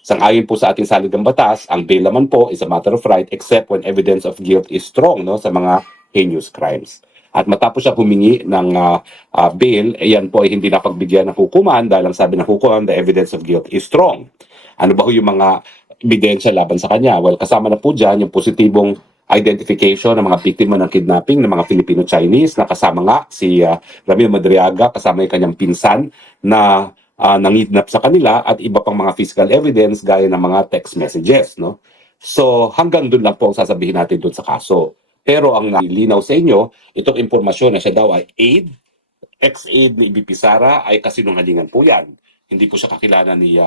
Sang-ayon po sa ating saligang batas, ang bail naman po is a matter of right except when evidence of guilt is strong, no, sa mga heinous crimes. At matapos siya humingi ng bail, yan po ay hindi napagbigyan ng hukuman dahil ang sabi ng hukuman, the evidence of guilt is strong. Ano ba ho yung mga ebidensya laban sa kanya? Well, kasama na po dyan yung positibong identification ng mga biktima ng kidnapping ng mga Filipino-Chinese na kasama nga si Ramil Madriaga, kasama yung kanyang pinsan na nangidnap sa kanila at iba pang mga physical evidence gaya ng mga text messages, no? So hanggang doon lang po ang sasabihin natin doon sa kaso. Pero ang nalinaw sa inyo, itong impormasyon na siya daw ay ex-aide ni BP Sara ay kasinungalingan po yan. Hindi po siya kakilala ni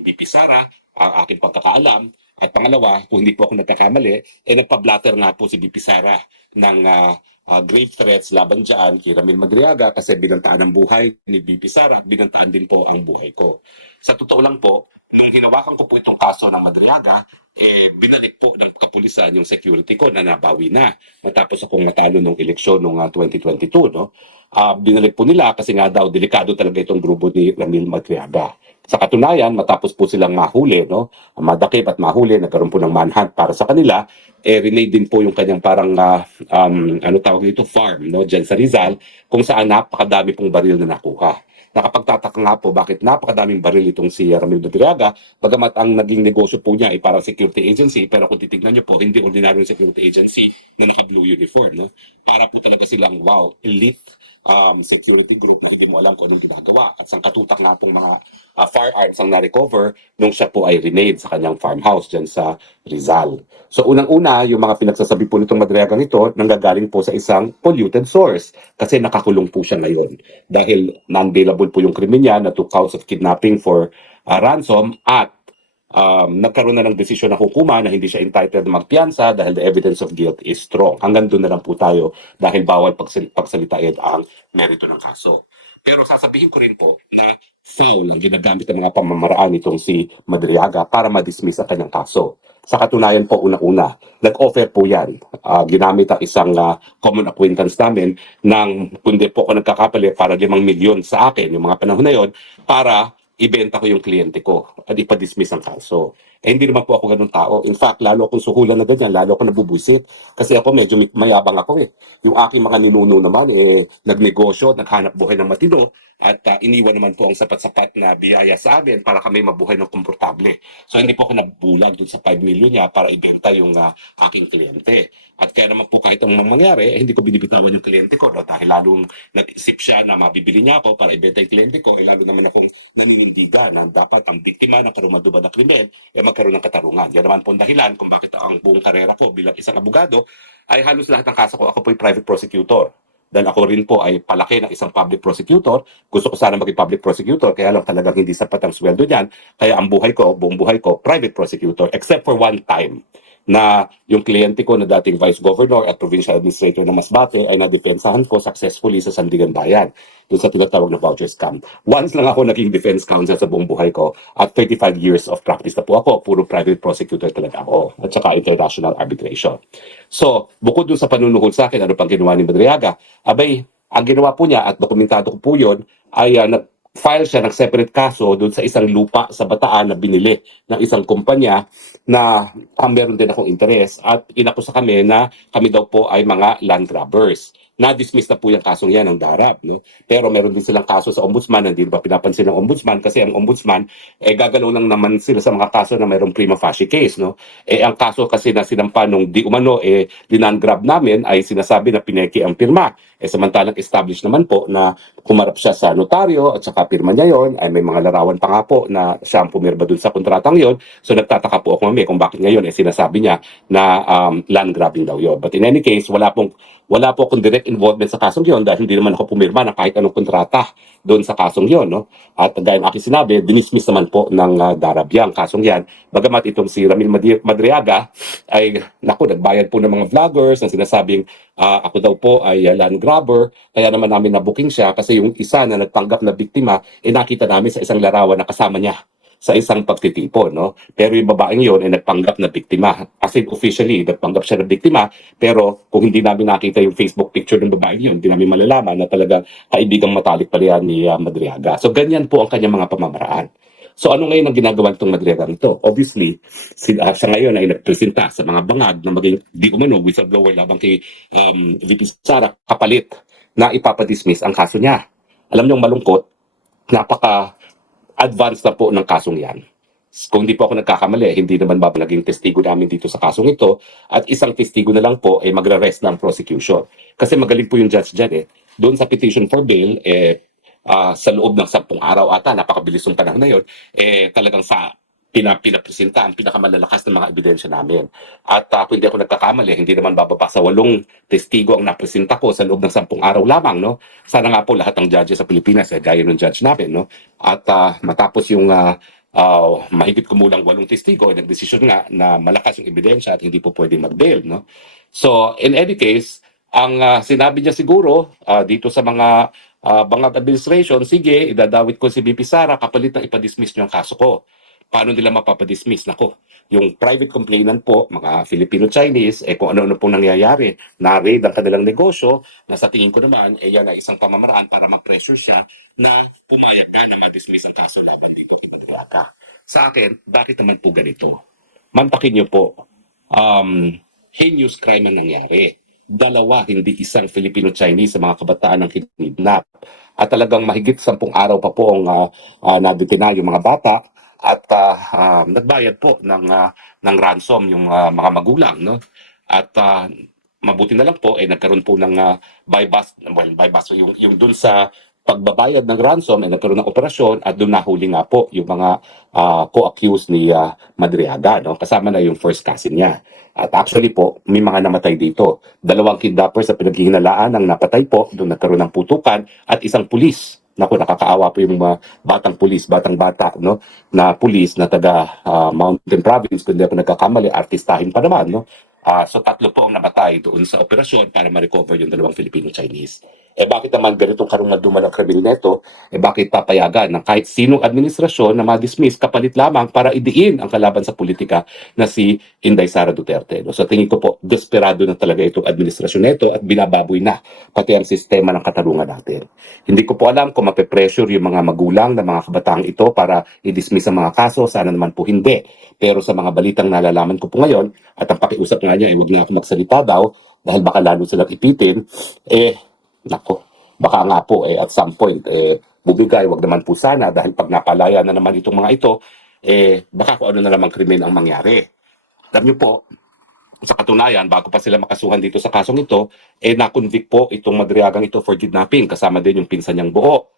BP Sara, ang aking pagkakaalam. At pangalawa, kung hindi po ako nagkakamali, nagpa-blatter nga po si BP Sara ng grave threats laban dyan kay Ramil Madriaga kasi binantaan ang buhay ni BP Sara, binantaan din po ang buhay ko. Sa totoo lang po, nung hinawakan ko po itong kaso ng Madriaga, binalik po ng kapulisan yung security ko na nabawi na matapos akong matalo nung eleksyon noong 2022, no? Binalik po nila kasi nga daw delikado talaga itong grupo ni Ramil Madriaga. Sa katunayan, matapos po silang mahuli, no, madakip at mahuli, nagkaroon po ng manhunt para sa kanila, renade din po yung kanyang parang, ano tawag dito, farm, no, dyan sa Rizal, kung saan napakadami pong baril na nakuha. Nakapagtataka nga po bakit napakadaming baril itong si Ramil Madriaga, bagamat ang naging negosyo po niya ay parang security agency, pero kung titignan niyo po, hindi ordinaryong security agency na naka-blue uniform. No? Para po talaga silang, wow, elite security group na hindi mo alam kung anong ginagawa. At sangkatutak nga pong mga firearms ang na-recover nung siya po ay renade sa kanyang farmhouse dyan sa Rizal. So unang-una, yung mga pinagsasabi po nitong Madriagang ito, nanggagaling po sa isang polluted source kasi nakakulong po siya ngayon. Dahil non-bailable po yung krimen niya na 2 counts of kidnapping for ransom at nagkaroon na ng desisyon ng hukuma na hindi siya entitled na magpiyansa dahil the evidence of guilt is strong. Hanggang doon na lang po tayo dahil bawal pagsalitain ang merito ng kaso. Pero sasabihin ko rin po na foul ang ginagamit ng mga pamamaraan nitong si Madriaga para ma-dismiss ang kanyang kaso. Sa katunayan po, una-una, nag-offer po yan. Ginamit ang isang common acquaintance namin ng, kundi po ako nagkakapali, para 5 milyon sa akin, yung mga panahon na yon, para ibenta ko yung kliyente ko at ipa-dismiss ang kaso. Hindi naman po ako ganun tao. In fact, lalo akong suhulan na ganyan, lalo ako nabubusit. Kasi ako medyo mayabang ako eh. Yung aking mga ninuno naman, nagnegosyo, naghanap buhay ng matino, at iniwan naman po ang sapat-sapat na biyaya sa amin para kami mabuhay ng komportable. So hindi po ako nabulag dun sa 5 million niya para ibenta yung aking kliyente. At kaya naman po kahit ang mangyari, hindi ko binibitawan yung kliyente ko. No? Dahil lalong nag-isip siya na mabibili niya ako para ibenta yung kliyente ko, lalo naman akong naninindigan na dapat ang biktima ng karumalduban na krimen magkaroon ng katarungan. Yan naman po ang dahilan kung bakit ang buong karera ko bilang isang abogado ay halos lahat ng kaso ko, ako po ay private prosecutor. Dahil ako rin po ay palaki ng isang public prosecutor. Gusto ko sana maging public prosecutor, kaya lang talagang hindi sapat ang sweldo niyan. Kaya ang buhay ko, buong buhay ko, private prosecutor, except for one time na yung kliyente ko na dating Vice Governor at Provincial Administrator ng Masbate ay nadepensahan ko successfully sa Sandigan Bayan doon sa tinatawag na voucher scam. Once lang ako naging defense counsel sa buong buhay ko at 35 years of practice na po ako. Puro private prosecutor talaga ako at saka international arbitration. So, bukod doon sa panunuhol sa akin, ano pang ginawa ni Madriaga? Abay, ang ginawa po niya at dokumentado ko po yun ay file siya ng separate kaso doon sa isang lupa sa Bataan na binili ng isang kumpanya na meron din akong interes at inakusa kami na kami daw po ay mga land grabbers. Na-dismiss na po yung kasong yan ng DARAB. No? Pero meron din silang kaso sa ombudsman, hindi ba pinapansin ng ombudsman kasi ang ombudsman, gagalaw lang naman sila sa mga kaso na mayroong prima facie case. No? Ang kaso kasi na sinampa nung di umano, dinan-grab namin ay sinasabi na pineki ang pirma. Samantalang established naman po na kumarap siya sa notaryo at saka pirma niya yon ay may mga larawan pa nga po na siya ang pumirma dun sa kontratang yon. So nagtataka po ako kung bakit ngayon sinasabi niya na land grabbing daw yon. But in any case, wala po akong direct involvement sa kasong yon dahil hindi naman ako pumirma ng kahit anong kontrata doon sa kasong yon. No? At gaya ng aking sinabi, dinismiss naman po ng DARAB yang kasong yan. Bagamat itong si Ramil Madriaga ay, nagbayad po ng mga vloggers na sinasabing ako daw po ay land grabber, kaya naman namin na-booking siya kasi yung isa na nagtanggap na biktima, nakita namin sa isang larawan na kasama niya sa isang pagtitipon, no? Pero yung babaeng yon ay nagpanggap na biktima. As in, officially, nagpanggap siya na biktima, pero kung hindi namin nakita yung Facebook picture ng babaeng yon, hindi namin malalaman na talagang kaibigang matalik pala yan ni Madriaga. So, ganyan po ang kanyang mga pamamaraan. So ano ngayon ang ginagawa nitong Madriagang ito? Obviously, siya ngayon ay nagpresenta sa mga bangag na maging di umano whistleblower labang kay VP Sara kapalit na ipapadismiss ang kaso niya. Alam niyo malungkot, napaka-advanced na po ng kasong yan. Kung hindi po ako nagkakamali, hindi naman ba naging testigo namin dito sa kasong ito at isang testigo na lang po ay magre-rest ng prosecution. Kasi magaling po yung judge dyan eh. Doon sa petition for bail, sa loob ng 10 araw ata, napakabilis ng panahon na yun, talagang sa pinapresenta ang pinakamalalakas ng mga ebidensya namin. At kung hindi ako nagkakamali, hindi naman bababa sa 8 testigo ang napresenta ko sa loob ng 10 araw lamang. No? Sana nga po lahat ng judges sa Pilipinas, gaya ng judge namin. No? At matapos yung mahigit kumulang 8 testigo, ay nagdesisyon nga na malakas yung ebidensya at hindi po pwedeng mag-bail. No? So, in any case, ang sinabi niya siguro dito sa mga bangag administration, sige, idadawit ko si BP Sara kapalit na ipadismiss niyo ang kaso ko. Paano nila mapapadismiss? Nako, yung private complainant po, mga Filipino-Chinese, kung ano-ano pong nangyayari, na-raid ang kanilang negosyo, na sa tingin ko naman, yan ay isang pamamaraan para mag-pressure siya na pumayag na ma-dismiss ang kaso laban dito kay Madriaga. Sa akin, bakit naman po ganito? Mantakin niyo po, heinous crime ang nangyari. Dalawa, hindi isang Filipino-Chinese sa mga kabataan ang kidnap. At talagang mahigit 10 araw pa po ang nadetina yung mga bata at nagbayad po ng ransom yung mga magulang. No? At mabuti na lang po, nagkaroon po ng bypass, yung dun sa pagbabayad ng ransom ay nagkaroon ng operasyon at doon nahuli nga po yung mga co-accused ni Madriaga, no? Kasama na yung first cousin niya. At actually po, may mga namatay dito. 2 kidnappers sa pinaghihinalaan ang napatay po, doon nagkaroon ng putukan, at isang pulis. Naku, nakakaawa po yung mga batang pulis, batang-bata, no? Na pulis na taga Mountain Province, kung hindi ako nagkakamali, artistahin pa naman, no? So 3 po ang namatay doon sa operasyon para ma-recover yung 2 Filipino-Chinese. Bakit naman ganitong karungaduman ang kriminal neto? Bakit papayagan ng kahit sinong administrasyon na ma-dismiss kapalit lamang para idiin ang kalaban sa politika na si Inday Sara Duterte? No? So tingin ko po, desperado na talaga itong administrasyon neto at binababoy na pati ang sistema ng katarungan natin. Hindi ko po alam kung mape-pressure yung mga magulang ng mga kabataang ito para i-dismiss ang mga kaso. Sana naman po hindi. Pero sa mga balitang nalalaman ko po ngayon, at ang pakiusap nga niya, wag na ako magsalita daw dahil baka lalo silang ipitin, nako, baka nga po at some point bubigay, wag naman po sana dahil pag napalaya na naman itong mga ito, baka kung ano na namang krimen ang mangyari. Alam niyo po, sa katunayan, bago pa sila makasuhan dito sa kasong ito, na-convict po itong Madriagang ito for kidnapping, kasama din yung pinsan niyang buo.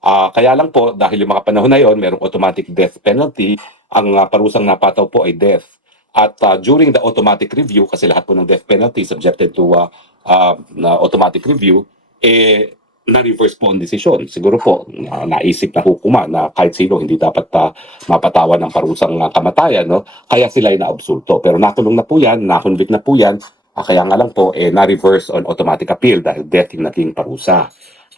Kaya lang po, dahil yung mga panahon na yon, merong automatic death penalty, ang parusang napataw po ay death. At during the automatic review, kasi lahat po ng death penalty subjected to na automatic review, na-reverse po ang desisyon. Siguro po, naisip na hukuma na kahit sino hindi dapat mapatawan ng parusang kamatayan, no? Kaya sila ay naabsulto. Pero nakulong na po yan, na-convict na po yan, kaya nga lang po, na-reverse on automatic appeal dahil death yung naging parusa.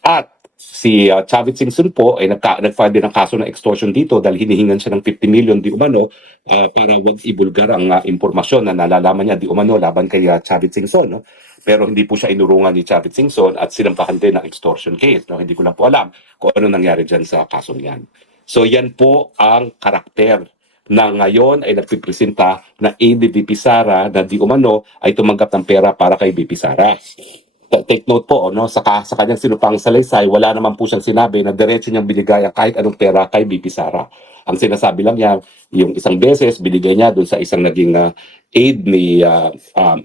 At si Chavit Singson po ay nag-file din ng kaso ng extortion dito dahil hinihingan siya ng 50 million di umano para wag ibulgar ang impormasyon na nalalaman niya di umano laban kay Chavit Singson. No? Pero hindi po siya inurungan ni Chavit Singson at sinampahan din ng extortion case. No? Hindi ko lang po alam kung ano nangyari dyan sa kasong yan. So yan po ang karakter na ngayon ay nagpipresenta na ADVP Sara na di umano ay tumanggap ng pera para kay BP Sara. Take note po, no, sa kanyang sinupang salaysay, wala naman po siyang sinabi na diretso niyang binigay ang kahit anong pera kay BP Sara. Ang sinasabi lang niya, yung isang beses, binigay niya doon sa isang naging aide ni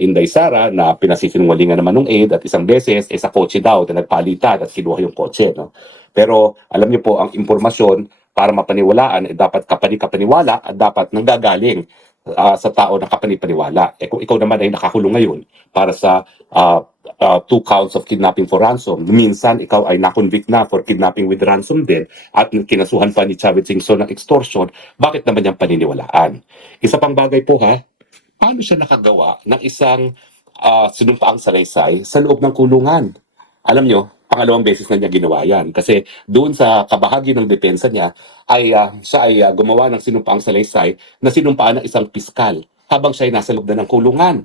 Inday Sara na pinasisinungalingan naman ng aide at isang beses, sa kotse daw na nagpalitan at kinuha yung kotse. No? Pero alam niyo po, ang impormasyon para mapaniwalaan, dapat kapani-kapaniwala at dapat nanggagaling sa tao na kapanipaniwala. Kung ikaw naman ay nakakulong ngayon para sa 2 counts of kidnapping for ransom, minsan ikaw ay na-convict na for kidnapping with ransom din at kinasuhan pa ni Chavit Singson ng extortion, bakit naman niyang paniniwalaan? Isa pang bagay po paano siya nakagawa ng isang sinumpaang salaysay sa loob ng kulungan? Alam nyo, pangalawang beses na niya ginawa yan. Kasi doon sa kabahagi ng depensa niya, siya ay gumawa ng sinumpaang salaysay na sinumpaan ng isang piskal habang siya ay nasa loob na ng kulungan.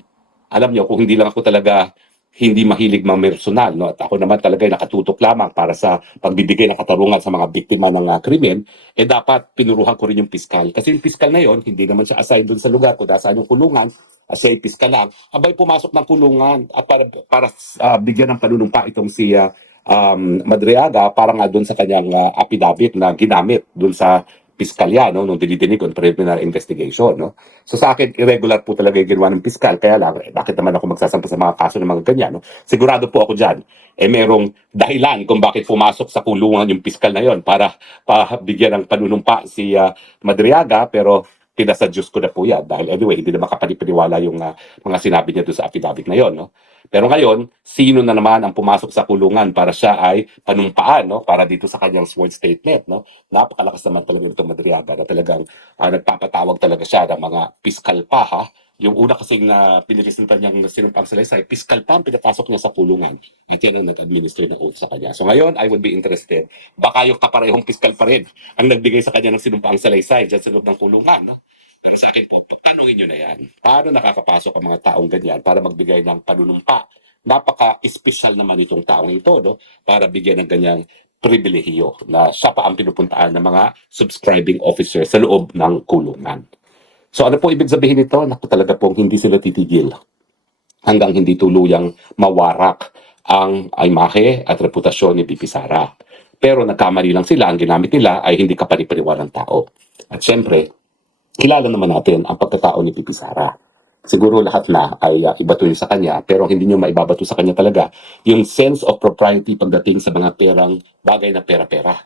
Alam nyo, kung hindi lang ako talaga hindi mahilig mamersonal, no? At ako naman talaga ay nakatutok lamang para sa pagbibigay ng katarungan sa mga biktima ng krimen, eh dapat pinuruhan ko rin yung piskal. Kasi yung piskal na yon, hindi naman siya assigned dun sa lugar kung nasaan yung kulungan, as ay piskal lang, abay pumasok ng kulungan at para bigyan ng panunumpa itong si Madriaga para nga dun sa kanyang affidavit na ginamit dun sa piskalya, no, nung dinidinig on preliminary investigation, no. So sa akin, irregular po talaga yung ginawa ng piskal, kaya lang, bakit naman ako magsasampa sa mga kaso ng mga ganyan, no? Sigurado po ako dyan, merong dahilan kung bakit pumasok sa kulungan yung piskal na yon para bigyan ng panunumpa si Madriaga, pero pinasa Diyos ko na po yan. Dahil anyway, hindi na makapanipaniwala yung mga sinabi niya doon sa affidavit na yon, no? Pero ngayon, sino na naman ang pumasok sa kulungan para siya ay panumpaan, no? Para dito sa kanyang sworn statement, no? Napakalakas naman talaga nitong Madriaga na talagang nagpapatawag talaga siya ng mga piskal pa, ha? Yung una kasing na pinilisintan niyang sinumpang salaysay, piskal pa ang pinapasok niya sa kulungan. At yan ang nag-administer ng oath sa kanya. So ngayon, I would be interested. Baka yung kaparehong piskal pa rin ang nagbigay sa kanya ng sinumpang salaysay dyan sa loob ng kulungan. No? Pero sa akin po, tanongin nyo na yan. Paano nakakapasok ang mga taong ganyan para magbigay ng panunumpa? Napaka-espesyal naman itong taong ito, no? Para bigyan ng ganyang pribilehiyo na siya pa ang pinupuntaan ng mga subscribing officer sa loob ng kulungan. So ano po ibig sabihin nito? Naku, talaga pong hindi sila titigil hanggang hindi tuluyang mawarak ang imahe at reputasyon ni Bibi Sara. Pero nagkamali lang sila, ang ginamit nila ay hindi kapanipaniwalang tao. At syempre, kilala naman natin ang pagkatao ni Bibi Sara. Siguro lahat na ay ibato nyo sa kanya, pero hindi nyo maibabato sa kanya talaga yung sense of propriety pagdating sa mga perang bagay na pera-pera.